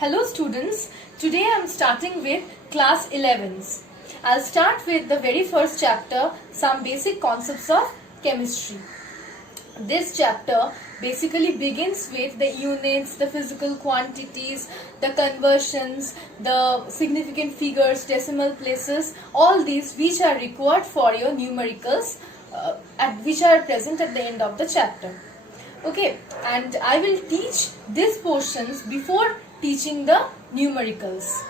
Hello students, today I am starting with class 11s. I'll start with the very first chapter, some basic concepts of chemistry. This chapter basically begins with the units, the physical quantities, the conversions, the significant figures, decimal places, all these which are required for your numericals which are present at the end of the chapter. Okay, and I will teach these portions before teaching the numericals.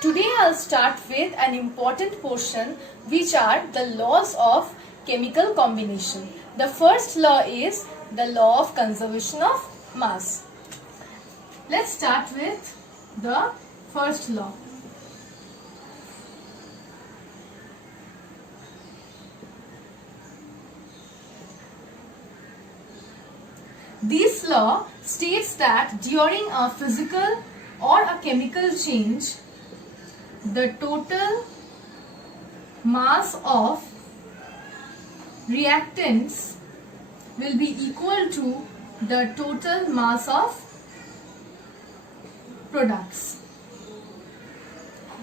Today I'll start with an important portion which are the laws of chemical combination. The first law is the law of conservation of mass. Let's start with the first law. This law states that during a physical or a chemical change, the total mass of reactants will be equal to the total mass of products.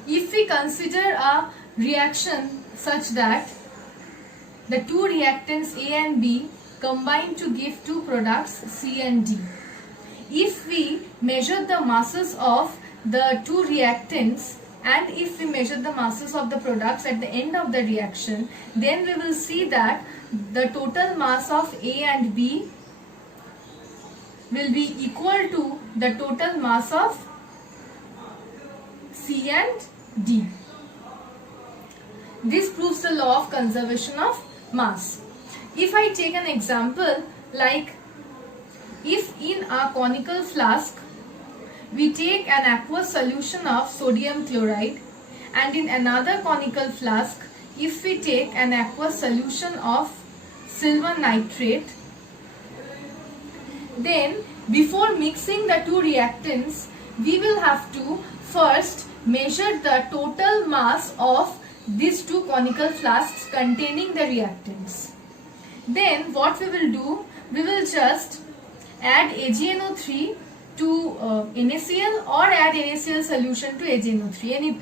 If we consider a reaction such that the two reactants A and B combine to give two products C and D. If we measure the masses of the two reactants and if we measure the masses of the products at the end of the reaction, then we will see that the total mass of A and B will be equal to the total mass of C and D. This proves the law of conservation of mass. If I take an example, like if in a conical flask we take an aqueous solution of sodium chloride and in another conical flask if we take an aqueous solution of silver nitrate, then before mixing the two reactants we will have to first measure the total mass of these two conical flasks containing the reactants. Then what we will do, we will just add AgNO3 to NaCl or add NaCl solution to AgNO3, and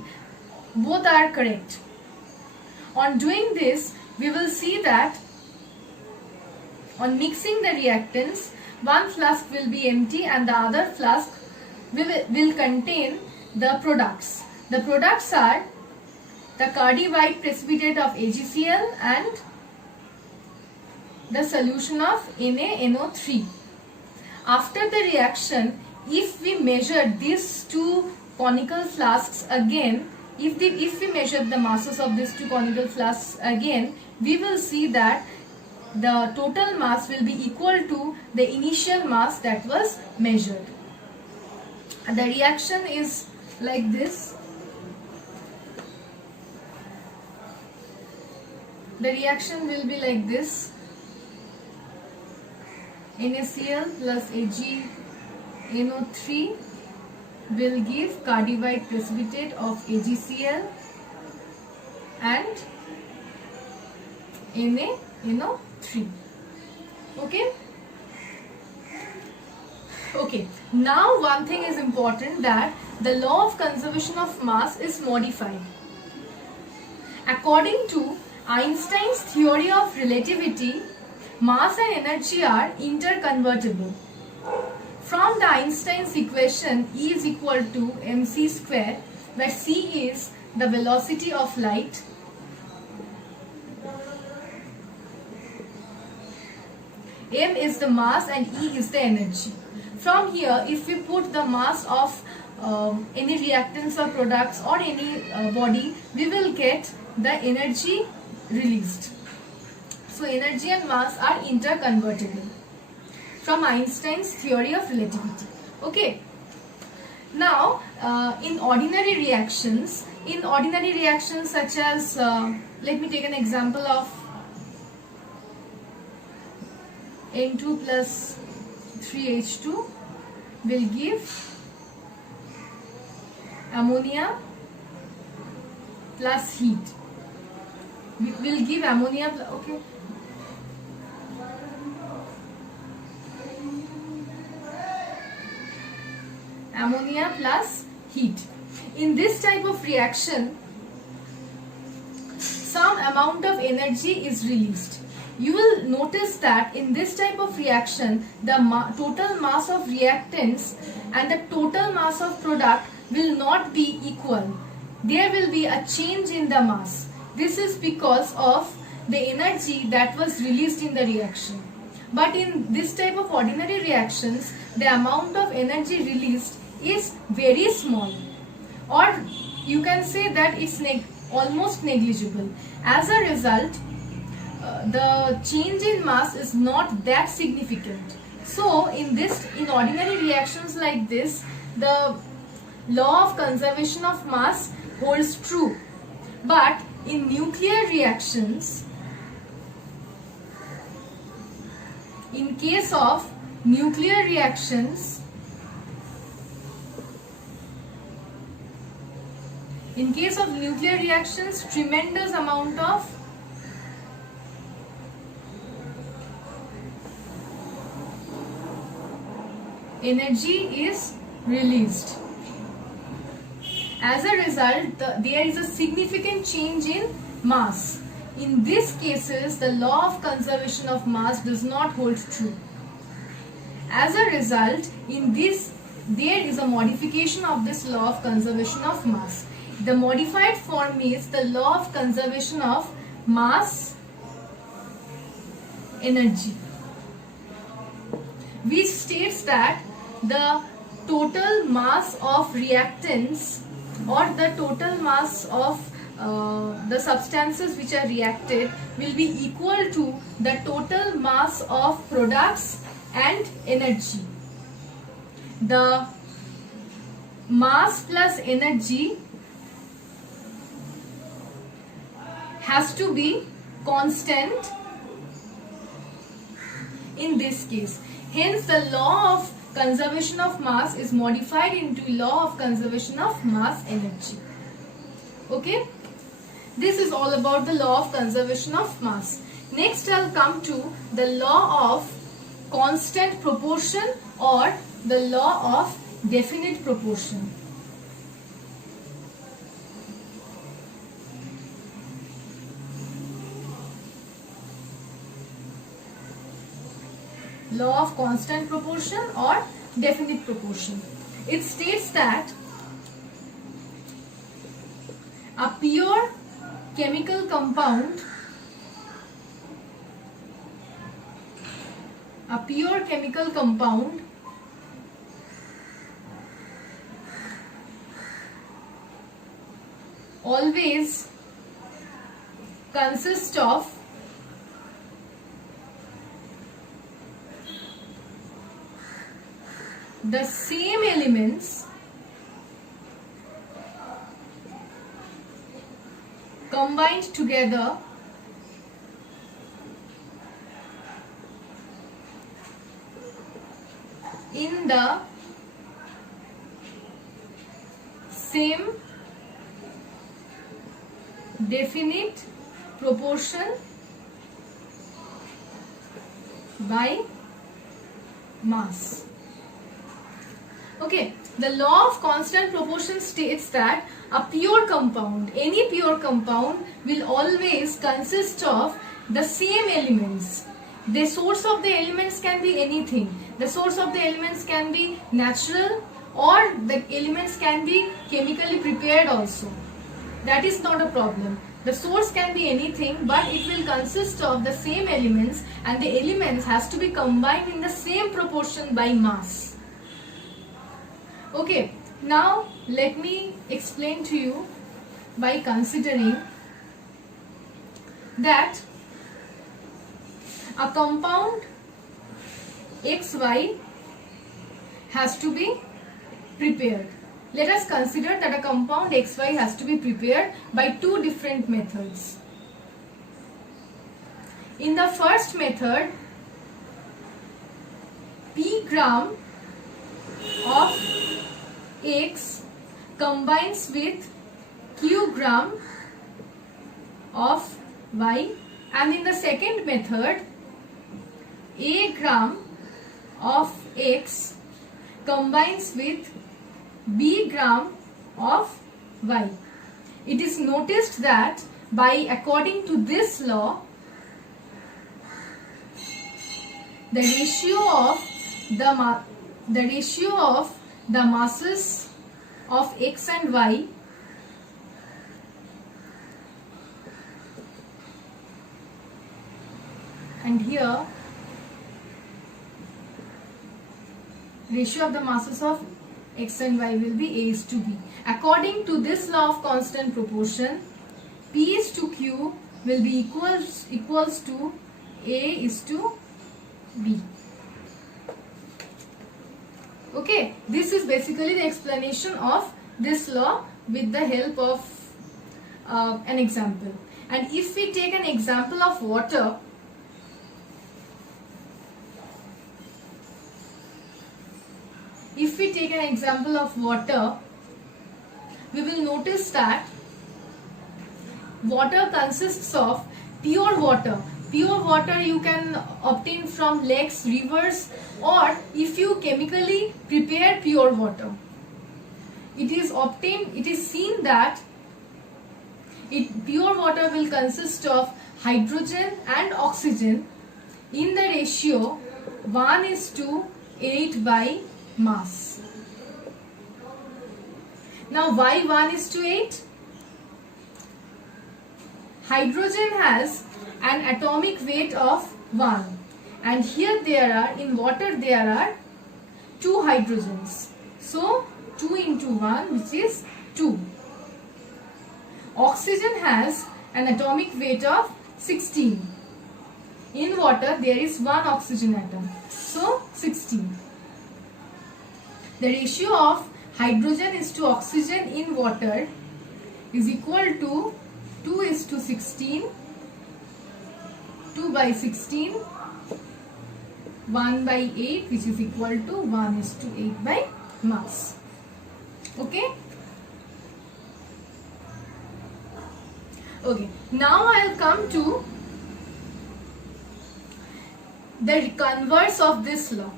both are correct. On doing this, we will see that on mixing the reactants, one flask will be empty and the other flask will contain the products. The products are the Cardi white precipitate of AgCl and the solution of NaNO3. After the reaction, if we measure these two conical flasks again, if we measure the masses of these two conical flasks again, we will see that the total mass will be equal to the initial mass that was measured. The reaction is like this. The reaction will be like this. NaCl plus AgNO3 will give Cardi white precipitate of AgCl and NaNO3. Okay? Okay. Now one thing is important, that the law of conservation of mass is modified. According to Einstein's theory of relativity, mass and energy are interconvertible. From the Einstein's equation, E is equal to mc square, where c is the velocity of light, m is the mass and E is the energy. From here, if we put the mass of any reactants or products or any body, we will get the energy released. So energy and mass are interconvertible from Einstein's theory of relativity. Okay. Now, in ordinary reactions such as, let me take an example of N2 plus 3H2 will give ammonia plus heat. Will give ammonia, okay. ammonia plus heat. In this type of reaction, some amount of energy is released. You will notice that in this type of reaction, the total mass of reactants and the total mass of product will not be equal. There will be a change in the mass. This is because of the energy that was released in the reaction. But in this type of ordinary reactions, the amount of energy released is very small, or you can say that it's almost negligible. As a result, the change in mass is not that significant. So in ordinary reactions like this, the law of conservation of mass holds true. But in nuclear reactions, in case of nuclear reactions, tremendous amount of energy is released. As a result, there is a significant change in mass. In these cases, the law of conservation of mass does not hold true. As a result, there is a modification of this law of conservation of mass. The modified form is the law of conservation of mass energy, which states that the total mass of reactants or the total mass of the substances which are reacted will be equal to the total mass of products and energy. The mass plus energy has to be constant in this case. Hence, the law of conservation of mass is modified into law of conservation of mass energy. Okay? This is all about the law of conservation of mass. Next, I'll come to the law of constant proportion or the law of definite proportion. Law of constant proportion or definite proportion. It states that a pure chemical compound always consists of the same elements combined together in the same definite proportion by mass. Okay, the law of constant proportion states that a pure compound, any pure compound, will always consist of the same elements. The source of the elements can be anything. The source of the elements can be natural, or the elements can be chemically prepared also. That is not a problem. The source can be anything, but it will consist of the same elements, and the elements has to be combined in the same proportion by mass. Okay, now let me explain to you by considering that a compound XY has to be prepared. Let us consider that a compound XY has to be prepared by two different methods. In the first method, P gram of X combines with Q gram of Y, and in the second method, A gram of X combines with B gram of Y. It is noticed that according to this law, the ratio of the masses of X and Y and here ratio of the masses of X and Y will be A is to B. According to this law of constant proportion, P is to Q will be equals to A is to B. Okay, this is basically the explanation of this law with the help of an example. And if we take an example of water, we will notice that water consists of pure water. Pure water you can obtain from lakes, rivers, or if you chemically prepare pure water, it is seen that pure water will consist of hydrogen and oxygen in the ratio 1:8 by mass. Now why 1:8? Hydrogen has an atomic weight of 1, and here in water there are 2 hydrogens. So 2 into 1, which is 2. Oxygen has an atomic weight of 16. In water there is 1 oxygen atom, so 16. The ratio of hydrogen is to oxygen in water is equal to 2:16, 2 by 16, 1 by 8, which is equal to 1:8 by mass. Okay? Okay, now I'll come to the converse of this law.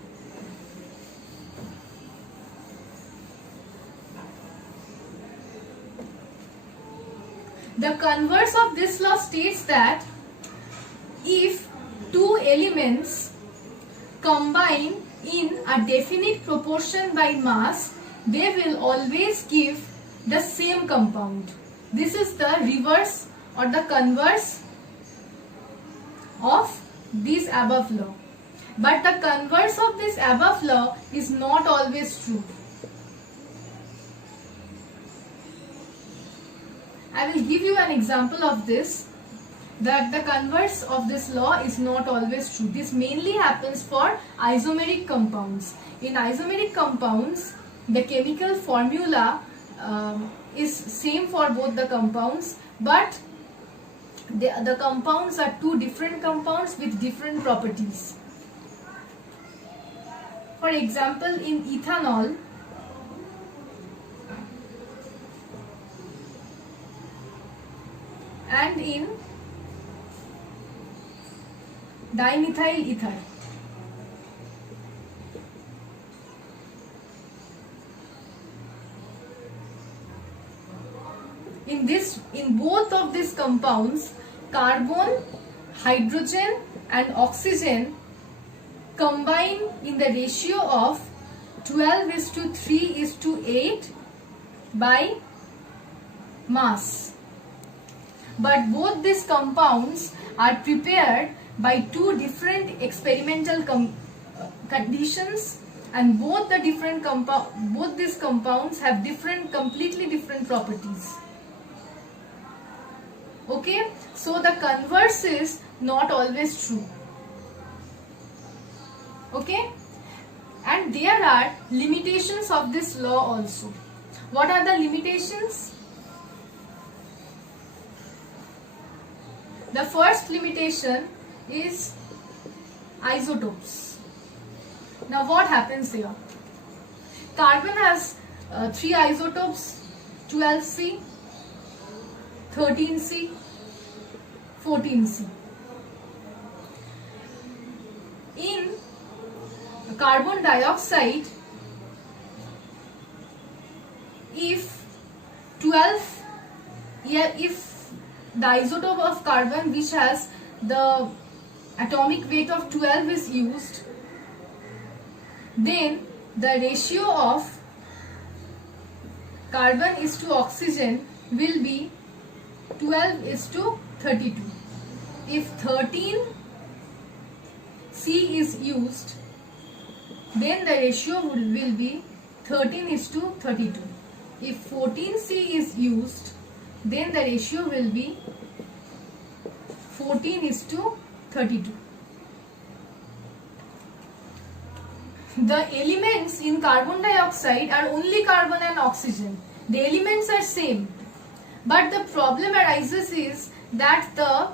The converse of this law states that if two elements combine in a definite proportion by mass, they will always give the same compound. This is the reverse or the converse of this above law. But the converse of this above law is not always true. I will give you an example of this, that the converse of this law is not always true. This mainly happens for isomeric compounds. In isomeric compounds, the chemical formula is same for both the compounds, but the compounds are two different compounds with different properties. For example, in ethanol, and in dimethyl ether. In both of these compounds, carbon, hydrogen and oxygen combine in the ratio of 12:3:8 by mass. But both these compounds are prepared by two different experimental conditions, and both these compounds have completely different properties. Okay, so the converse is not always true. Okay, and there are limitations of this law also. What are the limitations? The first limitation is isotopes. Now what happens here? Carbon has 3 isotopes, 12C, 13C, 14C. In carbon dioxide, if 12, yeah, if the isotope of carbon which has the atomic weight of 12 is used, then the ratio of carbon is to oxygen will be 12 is to 32. If 13 C is used, then the ratio will be 13 is to 32. If 14 C is used, then the ratio will be 14 is to 32. The elements in carbon dioxide are only carbon and oxygen. The elements are same, but the problem arises is that the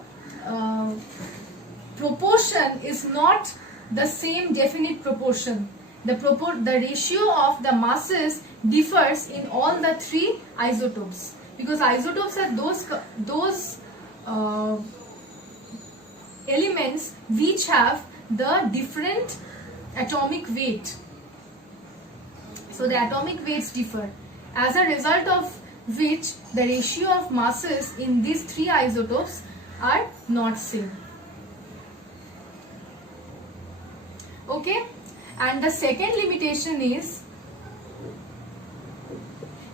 proportion is not the same definite proportion. The ratio of the masses differs in all the three isotopes, because isotopes are those elements which have the different atomic weight. So the atomic weights differ, as a result of which the ratio of masses in these three isotopes are not same. Okay, and the second limitation is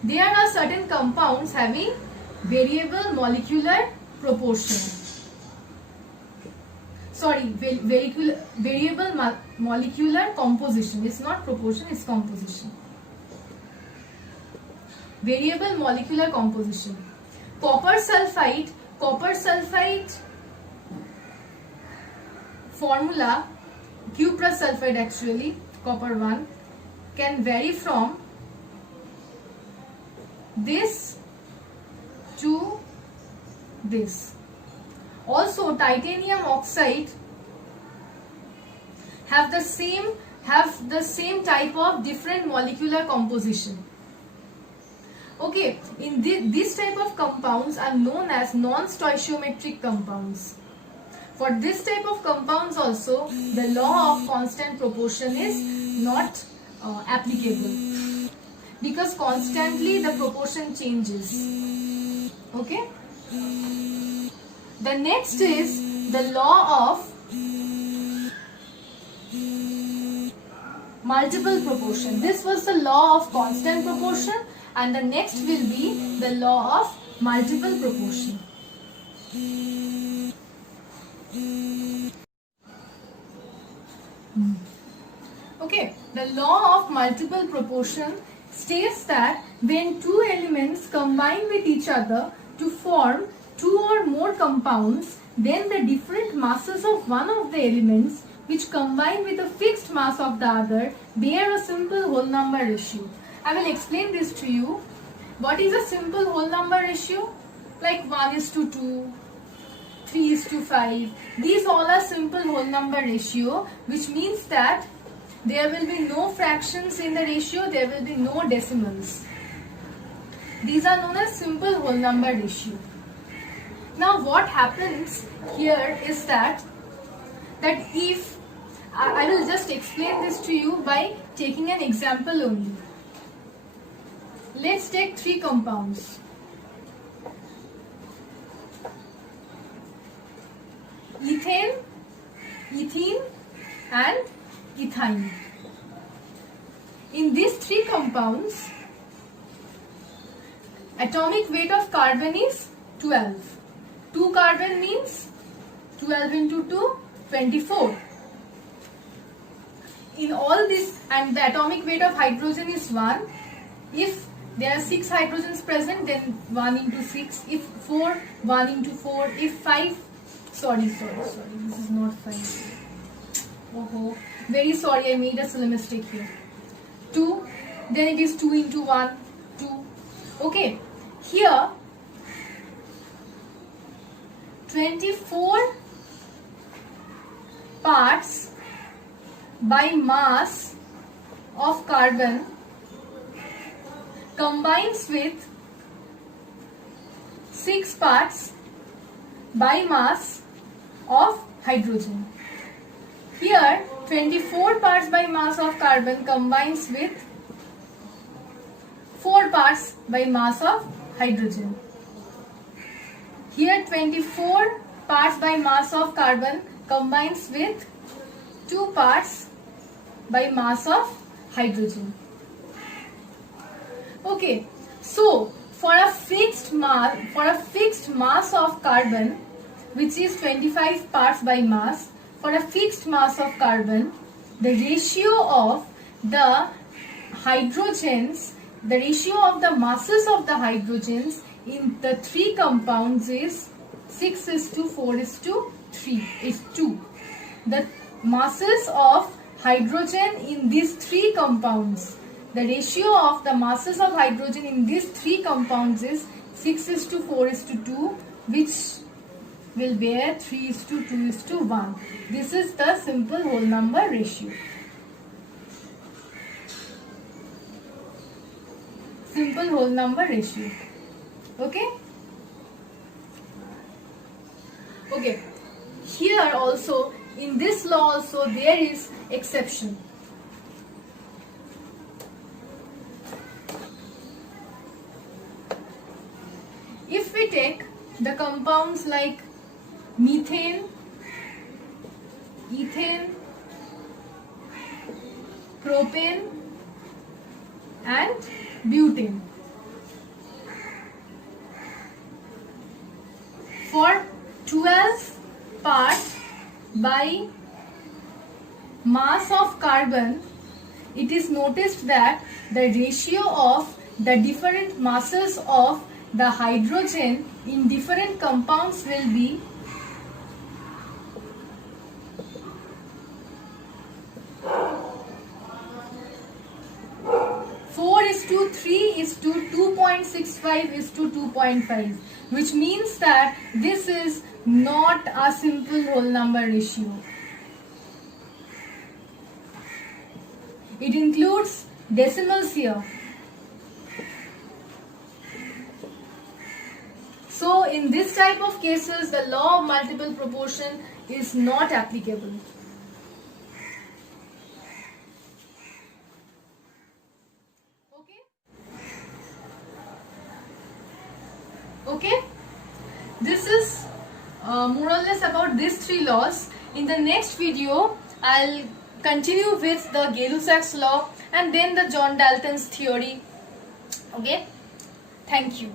there are certain compounds having variable molecular proportion. Sorry, variable molecular composition. It's not proportion, it's composition. Variable molecular composition. Copper sulfide formula, cuprous sulfide actually, copper 1, can vary from this to this. Also, titanium oxide have the same type of different molecular composition. Okay, in this type of compounds are known as non-stoichiometric compounds. For this type of compounds also, the law of constant proportion is not applicable, because constantly the proportion changes. Okay. The next is the law of multiple proportion. This was the law of constant proportion, and the next will be the law of multiple proportion. Okay, the law of multiple proportion states that when two elements combine with each other to form two or more compounds, then the different masses of one of the elements which combine with a fixed mass of the other bear a simple whole number ratio. I will explain this to you. What is a simple whole number ratio? Like 1:2, 3:5. These all are simple whole number ratio, which means that there will be no fractions in the ratio, there will be no decimals. These are known as simple whole number ratio. Now what happens here is that if I will just explain this to you by taking an example only. Let's take three compounds. Ethane, ethene and ethyne. In these three compounds, atomic weight of carbon is 12. 2 carbon means 12 into 2, 24. In all this, and the atomic weight of hydrogen is 1. If there are 6 hydrogens present, then 1 into 6. If 4, 1 into 4. If 5, sorry, this is not 5. Oh, very sorry, I made a silly mistake here. 2, then it is 2 into 1, 2. Okay, here 24 parts by mass of carbon combines with 6 parts by mass of hydrogen. Here 24 parts by mass of carbon combines with 4 parts by mass of hydrogen. Here 24 parts by mass of carbon combines with 2 parts by mass of hydrogen. Okay, so for a fixed mass of carbon, which is 25 parts by mass, for a fixed mass of carbon, the ratio of the hydrogens, the ratio of the masses of the hydrogens in the 3 compounds is 6:4:3 is 2. The masses of hydrogen in these 3 compounds, the ratio of the masses of hydrogen in these 3 compounds is 6:4:2, which will bear 3:2:1. This is the simple whole number ratio. Simple whole number ratio. Okay? Okay. Here also, in this law also, there is exception. If we take the compounds like methane, ethane, propane and butane, for 12 parts by mass of carbon, it is noticed that the ratio of the different masses of the hydrogen in different compounds will be 4:3:2.65:2.5, which means that this is not a simple whole number ratio. It includes decimals here. So in this type of cases, the law of multiple proportion is not applicable. Okay, this is more or less about these 3 laws. In the next video, I'll continue with the Gay-Lussac's law and then the John Dalton's theory. Okay, thank you.